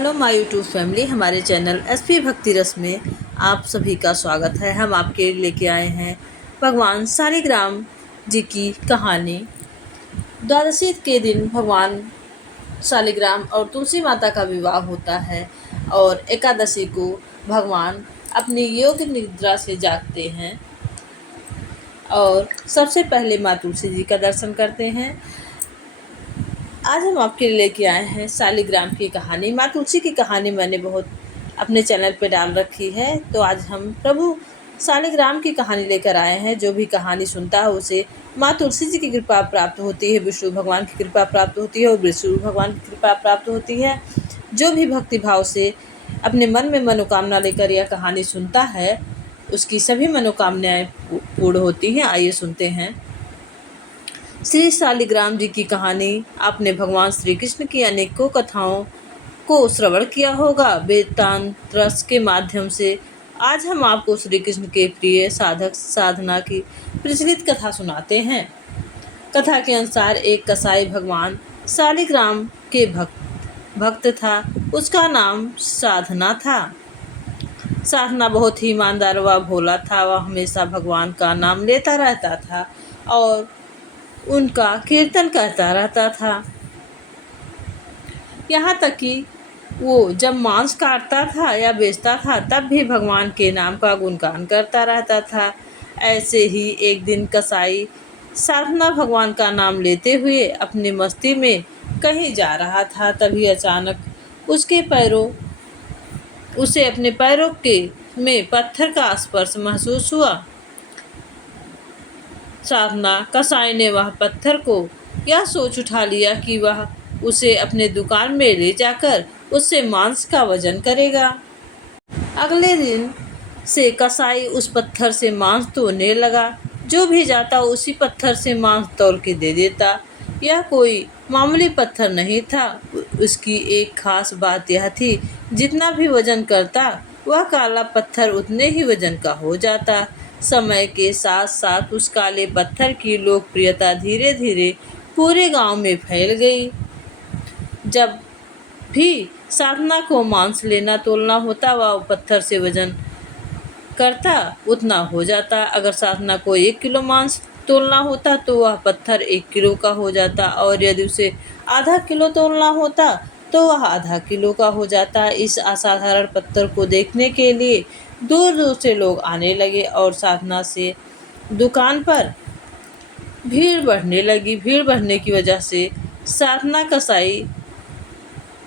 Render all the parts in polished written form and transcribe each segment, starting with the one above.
Hello my YouTube family, हमारे channel SP भक्ति रस में आप सभी का स्वागत है। हम आपके लिए लेके आए हैं भगवान शालिग्राम जी की कहानी। द्वादशी के दिन भगवान शालिग्राम और तुलसी माता का विवाह होता है और एकादशी को भगवान अपनी योग निद्रा से जागते हैं और सबसे पहले माँ तुलसी जी का दर्शन करते हैं। आज हम आपके लिए लेके आए हैं शालिग्राम की कहानी। माँ तुलसी की कहानी मैंने बहुत अपने चैनल पे डाल रखी है, तो आज हम प्रभु शालिग्राम की कहानी लेकर आए हैं। जो भी कहानी सुनता है उसे माँ तुलसी जी की कृपा प्राप्त होती है, विष्णु भगवान की कृपा प्राप्त होती है और विष्णु भगवान की कृपा प्राप्त होती है। जो भी भक्ति भाव से अपने मन में मनोकामना लेकर यह कहानी सुनता है, उसकी सभी मनोकामनाएं पूर्ण होती हैं। आइए सुनते हैं श्री शालिग्राम जी की कहानी। आपने भगवान श्री कृष्ण की अनेकों कथाओं को श्रवण किया होगा वेदांत रस के माध्यम से। आज हम आपको श्री कृष्ण के प्रिय साधक साधना की प्रचलित कथा सुनाते हैं। कथा के अनुसार एक कसाई भगवान शालिग्राम के भक्त था। उसका नाम साधना था। साधना बहुत ही ईमानदार व भोला था। वह हमेशा भगवान का नाम लेता रहता था और उनका कीर्तन करता रहता था। यहाँ तक कि वो जब मांस काटता था या बेचता था तब भी भगवान के नाम का गुणगान करता रहता था। ऐसे ही एक दिन कसाई साधना भगवान का नाम लेते हुए अपनी मस्ती में कहीं जा रहा था। तभी अचानक उसे अपने पैरों के में पत्थर का स्पर्श महसूस हुआ। साधना कसाई ने वह पत्थर को यह सोच उठा लिया कि वह उसे अपने दुकान में ले जाकर उससे मांस का वजन करेगा। अगले दिन से कसाई उस पत्थर से मांस तोड़ने लगा। जो भी जाता उसी पत्थर से मांस तोड़ के दे देता। यह कोई मामूली पत्थर नहीं था। उसकी एक खास बात यह थी, जितना भी वजन करता वह काला पत्थर उतने ही वजन का हो जाता। समय के साथ साथ उस काले पत्थर की लोकप्रियता धीरे धीरे पूरे गांव में फैल गई। जब भी साधना को मांस लेना तोलना होता वह पत्थर से वजन करता उतना हो जाता। अगर साधना को 1 किलो मांस तोलना होता तो वह पत्थर 1 किलो का हो जाता और यदि उसे आधा किलो तोलना होता तो वह आधा किलो का हो जाता। इस असाधारण पत्थर को देखने के लिए दूर दूर से लोग आने लगे और साधना से दुकान पर भीड़ बढ़ने लगी। भीड़ बढ़ने की वजह से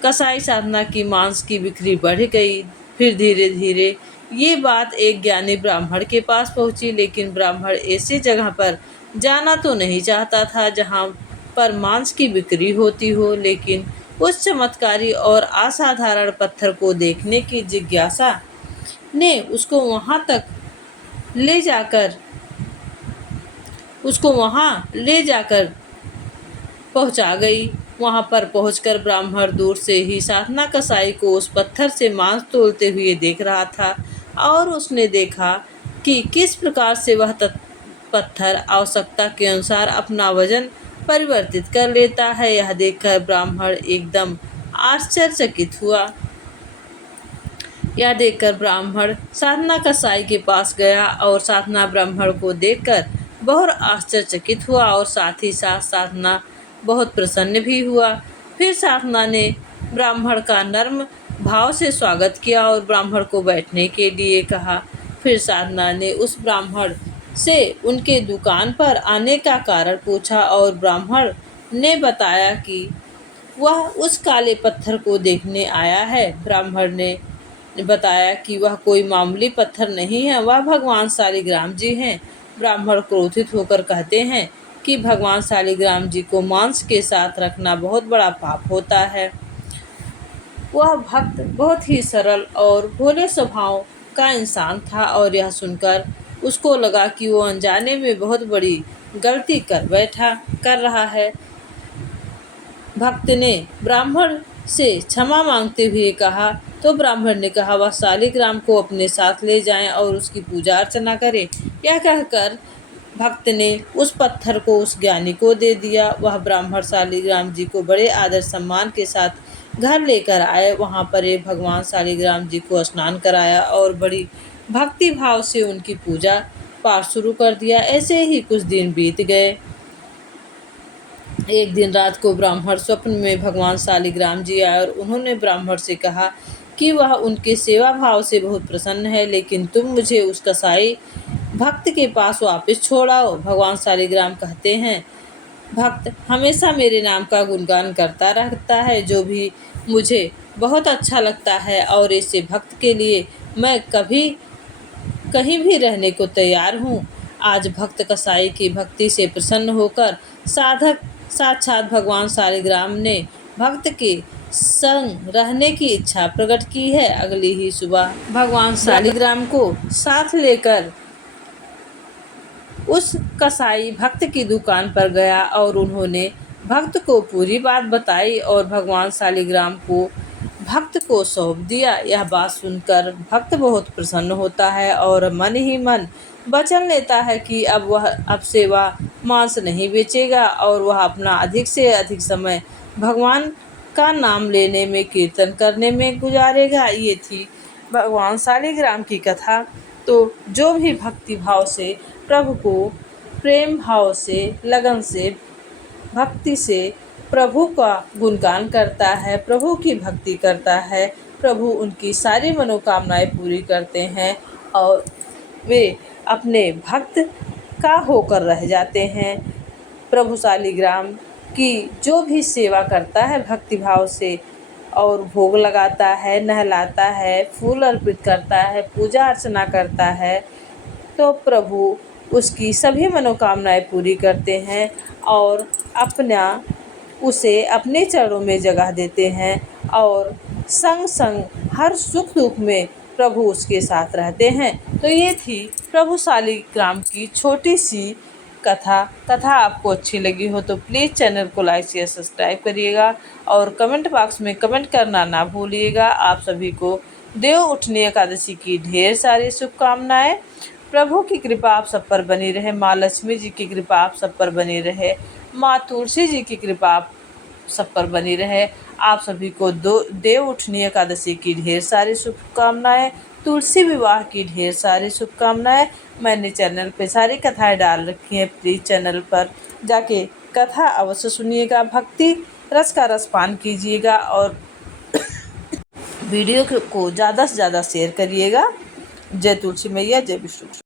कसाई साधना की मांस की बिक्री बढ़ गई। फिर धीरे धीरे ये बात एक ज्ञानी ब्राह्मण के पास पहुंची, लेकिन ब्राह्मण ऐसी जगह पर जाना तो नहीं चाहता था जहां पर मांस की बिक्री होती हो, लेकिन उस चमत्कारी और असाधारण पत्थर को देखने की जिज्ञासा ने उसको वहां ले जाकर पहुंचा गई। वहां पर पहुंचकर ब्राह्मण दूर से ही साधना कसाई को उस पत्थर से मांस तोलते हुए देख रहा था और उसने देखा कि किस प्रकार से वह पत्थर आवश्यकता के अनुसार अपना वजन परिवर्तित कर लेता है। यह देखकर ब्राह्मण एकदम आश्चर्यचकित हुआ। यह देखकर ब्राह्मण साधना कसाई के पास गया और साधना ब्राह्मण को देखकर बहुत आश्चर्यचकित हुआ और साथ ही साथ साधना बहुत प्रसन्न भी हुआ। फिर साधना ने ब्राह्मण का नर्म भाव से स्वागत किया और ब्राह्मण को बैठने के लिए कहा। फिर साधना ने उस ब्राह्मण से उनके दुकान पर आने का कारण पूछा और ब्राह्मण ने बताया कि वह उस काले पत्थर को देखने आया है। ब्राह्मण ने बताया कि वह कोई मामूली पत्थर नहीं है, वह भगवान शालिग्राम जी हैं। ब्राह्मण क्रोधित होकर कहते हैं कि भगवान शालिग्राम जी को मांस के साथ रखना बहुत बड़ा पाप होता है। वह भक्त बहुत ही सरल और भोले स्वभाव का इंसान था और यह सुनकर उसको लगा कि वो अनजाने में बहुत बड़ी गलती कर रहा है। भक्त ने ब्राह्मण से क्षमा मांगते हुए कहा तो ब्राह्मण ने कहा वह शालिग्राम को अपने साथ ले जाएं और उसकी पूजा अर्चना करें। यह कहकर भक्त ने उस पत्थर को उस ज्ञानी को दे दिया। वह ब्राह्मण शालिग्राम जी को बड़े आदर सम्मान के साथ घर लेकर आए। वहाँ पर ये भगवान शालिग्राम जी को स्नान कराया और बड़ी भक्ति भाव से उनकी पूजा पाठ शुरू कर दिया। ऐसे ही कुछ दिन बीत गए। एक दिन रात को ब्राह्मण स्वप्न में भगवान शालिग्राम जी आए और उन्होंने ब्राह्मण से कहा कि वह उनके सेवा भाव से बहुत प्रसन्न है, लेकिन तुम मुझे उस कसाई भक्त के पास वापस छोड़ आओ। भगवान शालिग्राम कहते हैं, भक्त हमेशा मेरे नाम का गुणगान करता रहता है, जो भी मुझे बहुत अच्छा लगता है, और ऐसे भक्त के लिए मैं कभी कहीं भी रहने को तैयार हूँ। आज भक्त कसाई की भक्ति से प्रसन्न होकर साधक साक्षात भगवान शालिग्राम ने भक्त के संग रहने की इच्छा प्रकट की है। अगली ही सुबह भगवान शालिग्राम को साथ लेकर उस कसाई भक्त की दुकान पर गया और उन्होंने भक्त को पूरी बात बताई और भगवान शालिग्राम को भक्त को सौंप दिया। यह बात सुनकर भक्त बहुत प्रसन्न होता है और मन ही मन वचन लेता है कि अब से वह मांस नहीं बेचेगा और वह अपना अधिक से अधिक समय भगवान का नाम लेने में, कीर्तन करने में गुजारेगा। ये थी भगवान शालिग्राम की कथा। तो जो भी भक्ति भाव से प्रभु को प्रेम भाव से, लगन से, भक्ति से प्रभु का गुणगान करता है, प्रभु की भक्ति करता है, प्रभु उनकी सारी मनोकामनाएं पूरी करते हैं और वे अपने भक्त का होकर रह जाते हैं। प्रभु शालिग्राम की जो भी सेवा करता है भक्ति भाव से और भोग लगाता है, नहलाता है, फूल अर्पित करता है, पूजा अर्चना करता है, तो प्रभु उसकी सभी मनोकामनाएं पूरी करते हैं और उसे अपने चरणों में जगह देते हैं और संग संग हर सुख दुख में प्रभु उसके साथ रहते हैं। तो ये थी प्रभु शालिग्राम की छोटी सी कथा आपको अच्छी लगी हो तो प्लीज़ चैनल को लाइक शेयर सब्सक्राइब करिएगा और कमेंट बॉक्स में कमेंट करना ना भूलिएगा। आप सभी को देव उठनी एकादशी की ढेर सारी शुभकामनाएं। प्रभु की कृपा आप सब पर बनी रहे, माँ लक्ष्मी जी की कृपा आप सब पर बनी रहे, माँ तुलसी जी की कृपा आप सब पर बनी रहे। आप सभी को देव उठनी एकादशी की ढेर सारी शुभकामनाएं, तुलसी विवाह की ढेर सारी शुभकामनाएं। मैंने चैनल पे सारी कथाएं डाल रखी हैं, प्लीज़ चैनल पर जाके कथा अवश्य सुनिएगा, भक्ति रस का रसपान कीजिएगा और वीडियो को ज़्यादा से ज़्यादा शेयर करिएगा। जय तुलसी मैया, जय विष्णु।